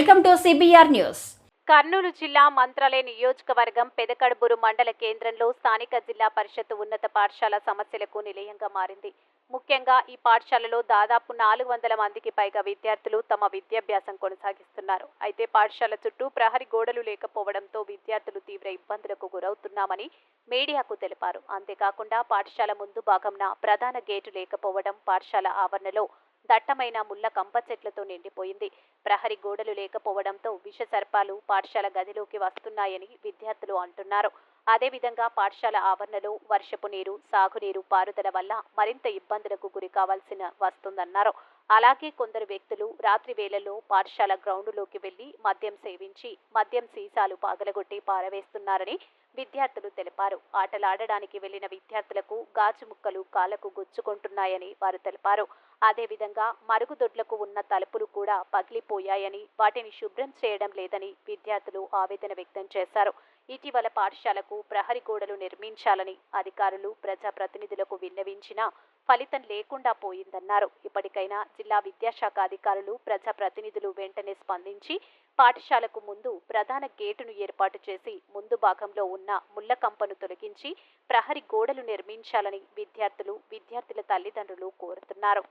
Welcome to CBR news. Kurnool జిల్లా మంత్రాలయ నియోజకవర్గం పెదకడుబూరు మండల కేంద్రంలో స్థానిక జిల్లా పరిషత్ ఉన్నత పాఠశాల సమస్యలకు నిలయంగా మారింది. ముఖ్యంగా ఈ పాఠశాలలో దాదాపు 400 మందికి పైగా విద్యార్థులు తమ విద్యాభ్యాసం కొనసాగిస్తున్నారు. అయితే పాఠశాల చుట్టూ ప్రహరీ గోడలు లేకపోవడంతో విద్యార్థులు తీవ్ర ఇబ్బందులకు గురవుతున్నామని మీడియాకు తెలిపారు. అంతేకాకుండా పాఠశాల ముందు భాగంన ప్రధాన గేటు లేకపోవడం పాఠశాల ఆవరణలో దట్టమైన ముళ్ల కంప చెట్లతో నిండిపోయింది. ప్రహరీ గోడలు లేకపోవడంతో విష సర్పాలు పాఠశాల గదిలోకి వస్తున్నాయని విద్యార్థులు అంటున్నారు. అదేవిధంగా పాఠశాల ఆవరణలో వర్షపు నీరు, సాగునీరు పారుదల వల్ల మరింత ఇబ్బందులకు గురి కావాల్సిన వస్తుందన్నారు. అలాగే కొందరు వ్యక్తులు రాత్రి వేళల్లో పాఠశాల గ్రౌండులోకి వెళ్లి మద్యం సేవించి మద్యం సీసాలు పగలగొట్టి పారవేస్తున్నారని విద్యార్థులు తెలిపారు. ఆటలాడడానికి వెళ్లిన విద్యార్థులకు గాజు ముక్కలు కాళ్లకు గుచ్చుకుంటున్నాయని వారు తెలిపారు. అదేవిధంగా మరుగుదొడ్లకు ఉన్న తలుపులు కూడా పగిలిపోయాయని, వాటిని శుభ్రం చేయడం లేదని విద్యార్థులు ఆవేదన వ్యక్తం చేశారు. ఇటీవల పాఠశాలకు ప్రహరీ గోడలు నిర్మించాలని అధికారులు ప్రజాప్రతినిధులకు విన్నవించినా ఫలితం లేకుండా పోయిందన్నారు. ఇప్పటికైనా జిల్లా విద్యాశాఖ అధికారులు ప్రజాప్రతినిధులు వెంటనే స్పందించి పాఠశాలకు ముందు ప్రధాన గేటును ఏర్పాటు చేసి ముందు భాగంలో ఉన్న ముళ్ల కంపను తొలగించి ప్రహరీ గోడలు నిర్మించాలని విద్యార్థుల తల్లిదండ్రులు కోరుతున్నారు.